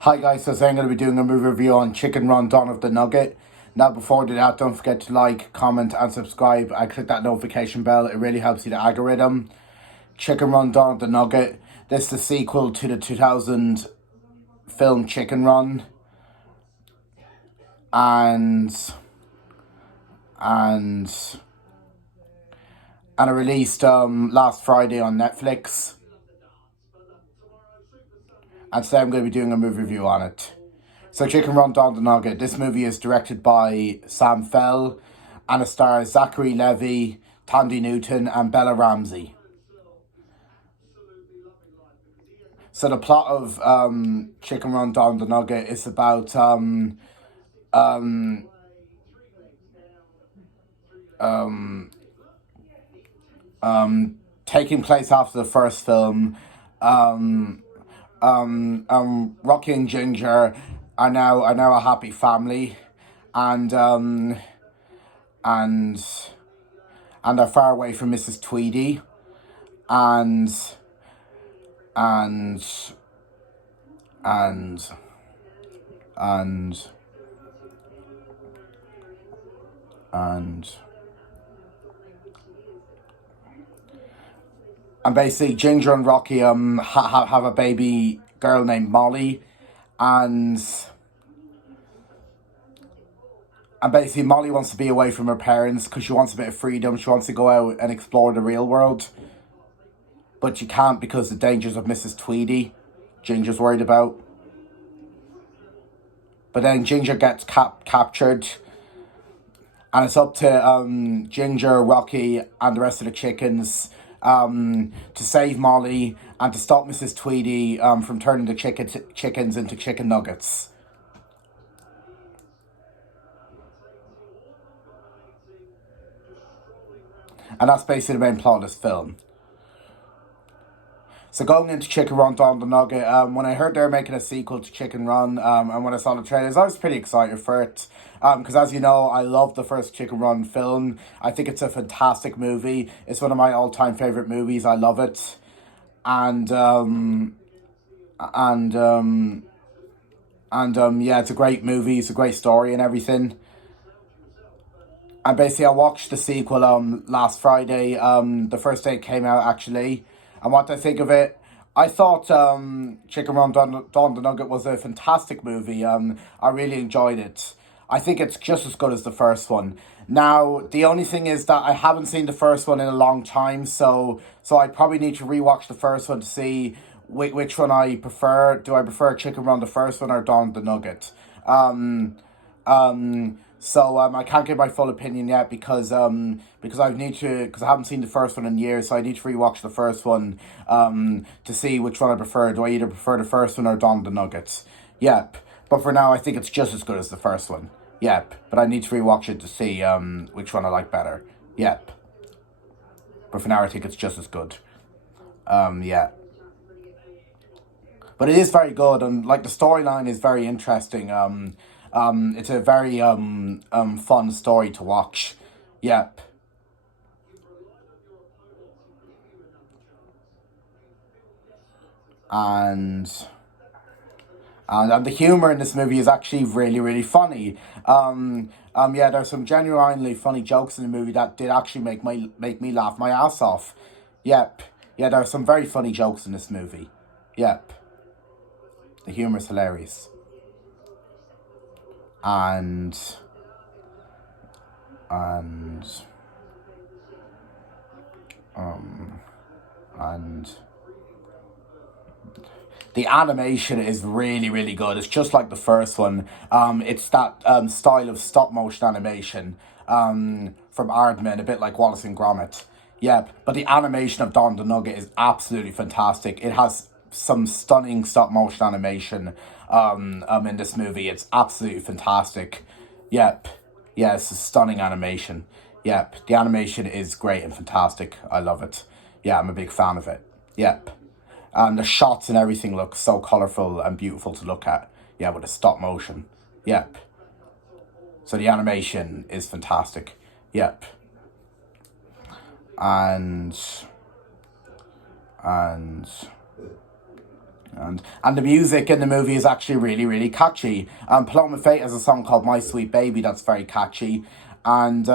Hi guys, so today I'm going to be doing a movie review on Chicken Run Dawn of the Nugget. Now before I do that, don't forget to like, comment and subscribe and click that notification bell. It really helps you the algorithm. Chicken Run Dawn of the Nugget. This is the sequel to the 2000 film Chicken Run. And it released last Friday on Netflix. And today I'm going to be doing a movie review on it. So Chicken Run Dawn of the Nugget. This movie is directed by Sam Fell and it stars Zachary Levi, Tandy Newton and Bella Ramsey. So the plot of Chicken Run Dawn of the Nugget is about taking place after the first film. Rocky and Ginger are now a happy family, and they're far away from Mrs. Tweedy, and basically Ginger and Rocky have a baby girl named Molly, and basically Molly wants to be away from her parents because she wants a bit of freedom. She wants to go out and explore the real world, but she can't because the dangers of Mrs. Tweedy, Ginger's worried about. But then Ginger gets captured, and it's up to Ginger, Rocky, and the rest of the chickens to save Molly and to stop Mrs. Tweedy from turning the chickens into chicken nuggets. And that's basically the main plot of this film. So going into Chicken Run Dawn of the Nugget, when I heard they were making a sequel to Chicken Run, and when I saw the trailers, I was pretty excited for it. Because as you know, I love the first Chicken Run film. I think it's a fantastic movie. It's one of my all-time favourite movies. I love it. Yeah, it's a great movie. It's a great story and everything. And basically, I watched the sequel last Friday, the first day it came out, actually. And what I think of it, I thought Chicken Run Dawn of the Nugget was a fantastic movie. I really enjoyed it. I think it's just as good as the first one. Now, the only thing is that I haven't seen the first one in a long time, so I probably need to rewatch the first one to see which one I prefer. Do I prefer Chicken Run the first one or Dawn of the Nugget? So I can't give my full opinion yet because I haven't seen the first one in years, so I need to rewatch the first one to see which one I prefer. Do I either prefer the first one or Dawn of the Nuggets? Yep. But for now, I think it's just as good as the first one. Yep. But I need to rewatch it to see which one I like better. Yep. But for now, I think it's just as good. Yeah. But it is very good, and like the storyline is very interesting. It's a very fun story to watch. Yep. And the humor in this movie is actually really, really funny. Yeah, there's some genuinely funny jokes in the movie that did actually make me laugh my ass off. Yep. Yeah, there are some very funny jokes in this movie. Yep. The humor is hilarious. And the animation is really, really good. It's just like the first one. It's that style of stop motion animation from Aardman, a bit like Wallace and Gromit. Yep, but the animation of Dawn the Nugget is absolutely fantastic. It has some stunning stop motion animation in this movie. It's absolutely fantastic. Yep. Yeah, it's a stunning animation. Yep. The animation is great and fantastic. I love it. Yeah, I'm a big fan of it. Yep. And the shots and everything look so colourful and beautiful to look at. Yeah, with the stop motion. Yep. So the animation is fantastic. Yep. And And the music in the movie is actually really, really catchy. Paloma Faith has a song called My Sweet Baby that's very catchy. And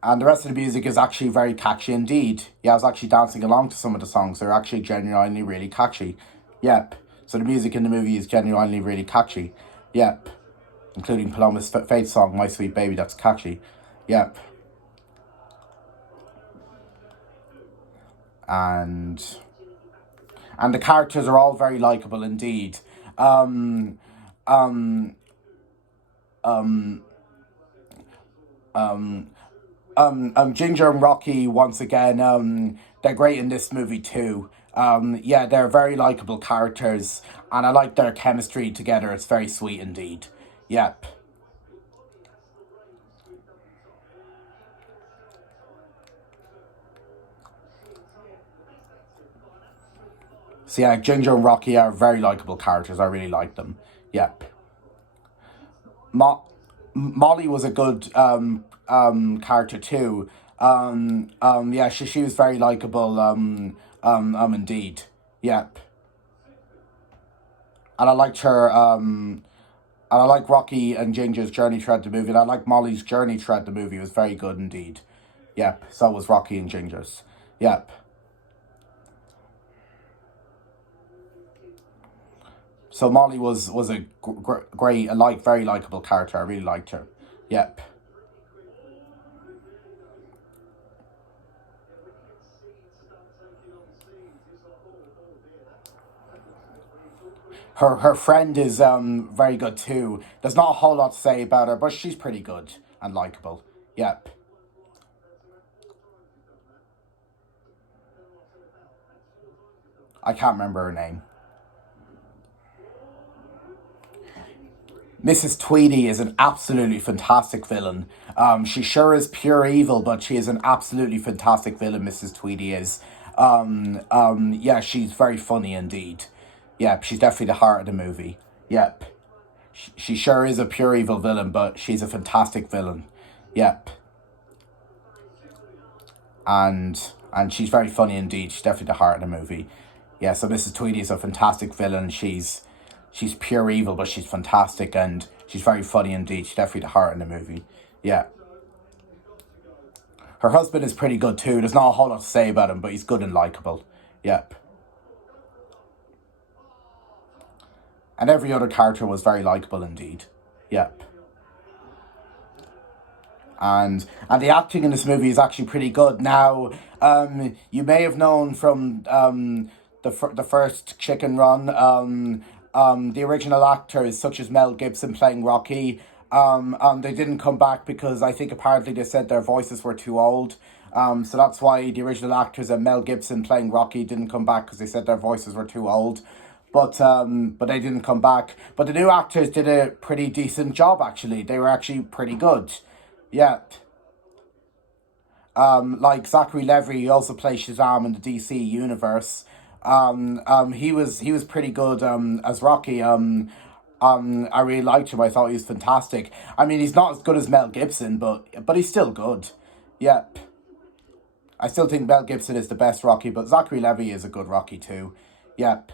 and the rest of the music is actually very catchy indeed. Yeah, I was actually dancing along to some of the songs. They're actually genuinely really catchy. Yep. So the music in the movie is genuinely really catchy. Yep. Including Paloma's Faith song, My Sweet Baby, that's catchy. Yep. And the characters are all very likable indeed. Um, um, um, Ginger and Rocky, once again, they're great in this movie too. Yeah, they're very likable characters, and I like their chemistry together. It's very sweet indeed. Yep. So yeah, Ginger and Rocky are very likable characters. I really like them. Yep. Mo- Molly was a good character too. Yeah, she was very likable. Indeed. Yep. And I liked her. And I like Rocky and Ginger's journey throughout the movie. And I like Molly's journey throughout the movie. It was very good indeed. Yep. So was Rocky and Ginger's. Yep. So Molly was a great, very likable character. I really liked her. Yep. Her friend is very good too. There's not a whole lot to say about her, but she's pretty good and likable. Yep. I can't remember her name. Mrs. Tweedy is an absolutely fantastic villain. She sure is pure evil, but she is an absolutely fantastic villain, Mrs. Tweedy is. Yeah, she's very funny indeed. Yep, she's definitely the heart of the movie. Yep. She sure is a pure evil villain, but she's a fantastic villain. Yep. And she's very funny indeed. She's definitely the heart of the movie. Yeah, so Mrs. Tweedy is a fantastic villain. She's pure evil, but she's fantastic, and she's very funny indeed. She's definitely the heart in the movie. Yeah. Her husband is pretty good too. There's not a whole lot to say about him, but he's good and likable. Yep. And every other character was very likable indeed. Yep. And the acting in this movie is actually pretty good. Now, you may have known from the first Chicken Run, the original actors such as Mel Gibson playing Rocky, they didn't come back because I think apparently they said their voices were too old. So that's why the original actors and Mel Gibson playing Rocky didn't come back because they said their voices were too old. But they didn't come back. But the new actors did a pretty decent job actually. They were actually pretty good. Yeah. Like Zachary Levi, he also plays Shazam in the DC universe. He was pretty good as Rocky. I really liked him. I thought he was fantastic. I mean, he's not as good as Mel Gibson, but he's still good. Yep. I still think Mel Gibson is the best Rocky, but Zachary Levi is a good Rocky too. Yep.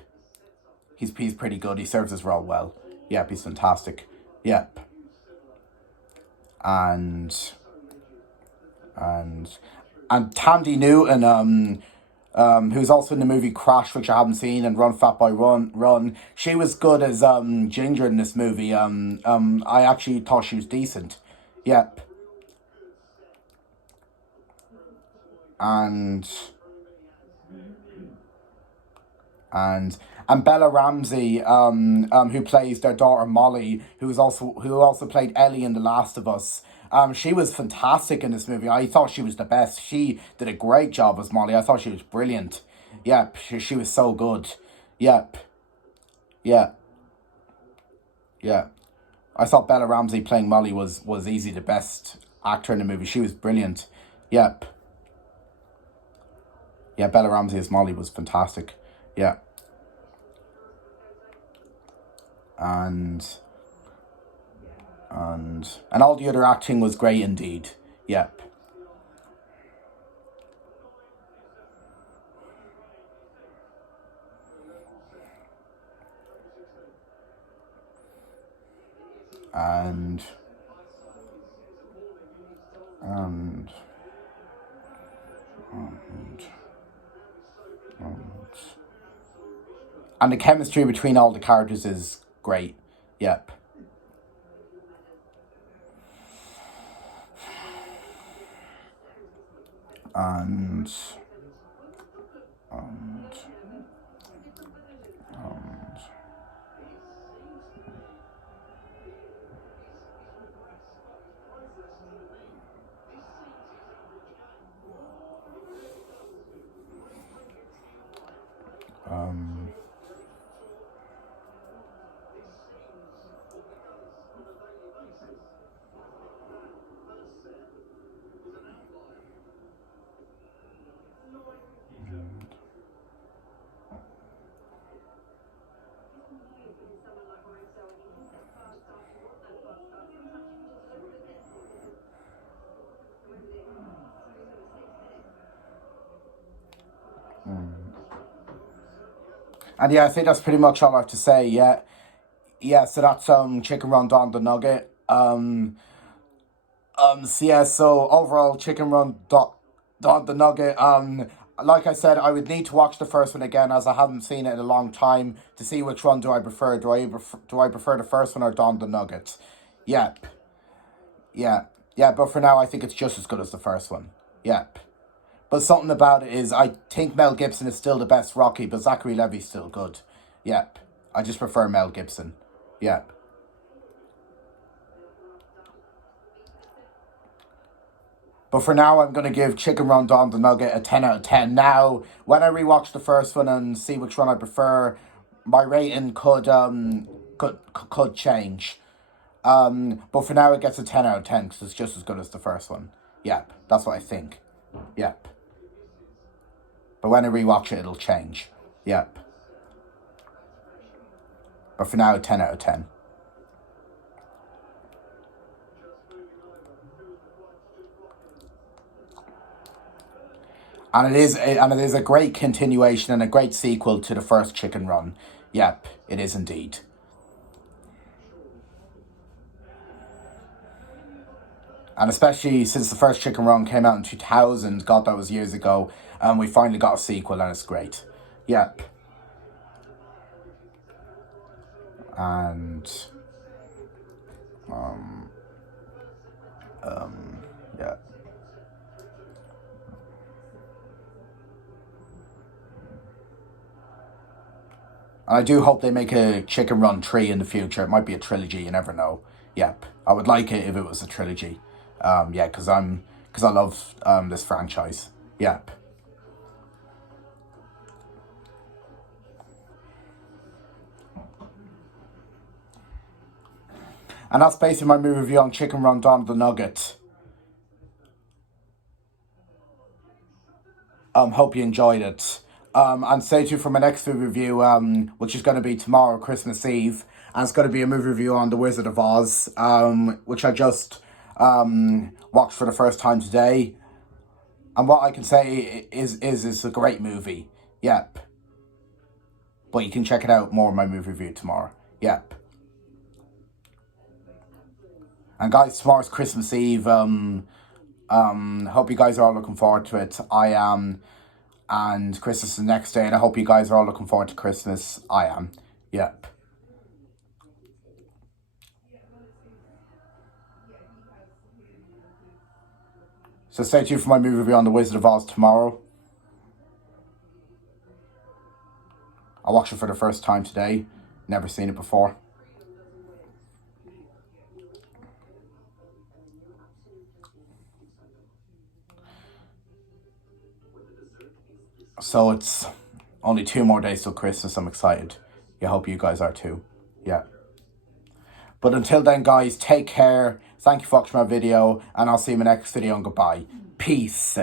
He's pretty good. He serves his role well. Yep, he's fantastic. Yep. And and and Tandy Newton, who's also in the movie Crash, which I haven't seen, and Run Fat Boy Run. She was good as Ginger in this movie. I actually thought she was decent. Yep. And and and Bella Ramsey, who plays their daughter Molly, who also played Ellie in The Last of Us. She was fantastic in this movie. I thought she was the best. She did a great job as Molly. I thought she was brilliant. Yep, she was so good. Yep, yeah, yeah. I thought Bella Ramsey playing Molly was easy the best actor in the movie. She was brilliant. Yep, yeah. Bella Ramsey as Molly was fantastic. Yeah, and and all the other acting was great indeed. Yep. and and and and the chemistry between all the characters is great. Yep. And and and and yeah, I think that's pretty much all I have to say. Yeah, yeah. So that's chicken rondon the nugget. So yeah. So overall, chicken rondon the nugget. Like I said, I would need to watch the first one again as I haven't seen it in a long time to see which one do I prefer. Do I prefer the first one or Don the Nugget? Yep. Yeah. Yeah. But for now, I think it's just as good as the first one. Yep. But something about it is, I think Mel Gibson is still the best Rocky, but Zachary Levi's still good. Yep. I just prefer Mel Gibson. Yep. But for now, I'm going to give Chicken Rondon the Nugget a 10 out of 10. Now, when I rewatch the first one and see which one I prefer, my rating could change. But for now, it gets a 10 out of 10 because it's just as good as the first one. Yep. That's what I think. Yep. But when I rewatch it, it'll change. Yep. But for now, 10 out of 10. And it is a great continuation and a great sequel to the first Chicken Run. Yep, it is indeed. And especially since the first Chicken Run came out in 2000, God, that was years ago, and we finally got a sequel and it's great. Yep. And yeah. And I do hope they make a Chicken Run 3 in the future. It might be a trilogy, you never know. Yep. I would like it if it was a trilogy. Yeah, because I love this franchise. Yep. And that's basically my movie review on Chicken Rondon the Nugget. Hope you enjoyed it. And stay tuned for my next movie review, which is going to be tomorrow, Christmas Eve. And it's going to be a movie review on The Wizard of Oz, which I just watched for the first time today. And what I can say is it's a great movie. Yep. But you can check it out more in my movie review tomorrow. Yep. And guys, tomorrow's Christmas Eve. Hope you guys are all looking forward to it. I am. And Christmas is the next day, and I hope you guys are all looking forward to Christmas. I am. Yep. So stay tuned for my movie review on The Wizard of Oz tomorrow. I watched it for the first time today. Never seen it before. So it's only 2 more days till Christmas. I'm excited. I hope you guys are too. Yeah. But until then, guys, take care. Thank you for watching my video, and I'll see you in my next video, and goodbye. Peace.